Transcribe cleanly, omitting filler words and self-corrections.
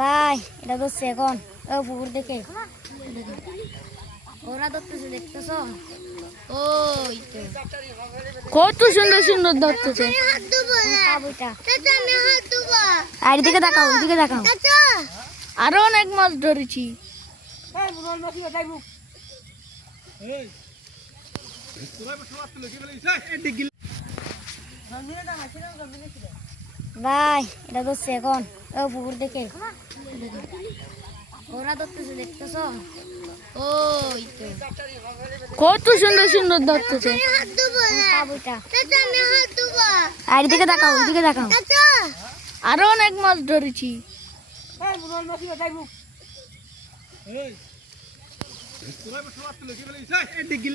ভাই এটা ধরছে এখন ও পুকুর দেখে ওরা ধরতেছে দেখতেছ ওই তো কত সুন্দর সুন্দর ধরতেছে। আর দিকে দেখাও ওইদিকে দেখাও আরো অনেক মাছ ধরেছি। ভাই এটা ধরছে এখন ও পুকুর দেখে ওরা ধরতেছে দেখতেছ ওই তো কত সুন্দর সুন্দর ধরতেছে। আর দিকে দেখাও ওইদিকে দেখাও আরো অনেক মাছ ধরেছি।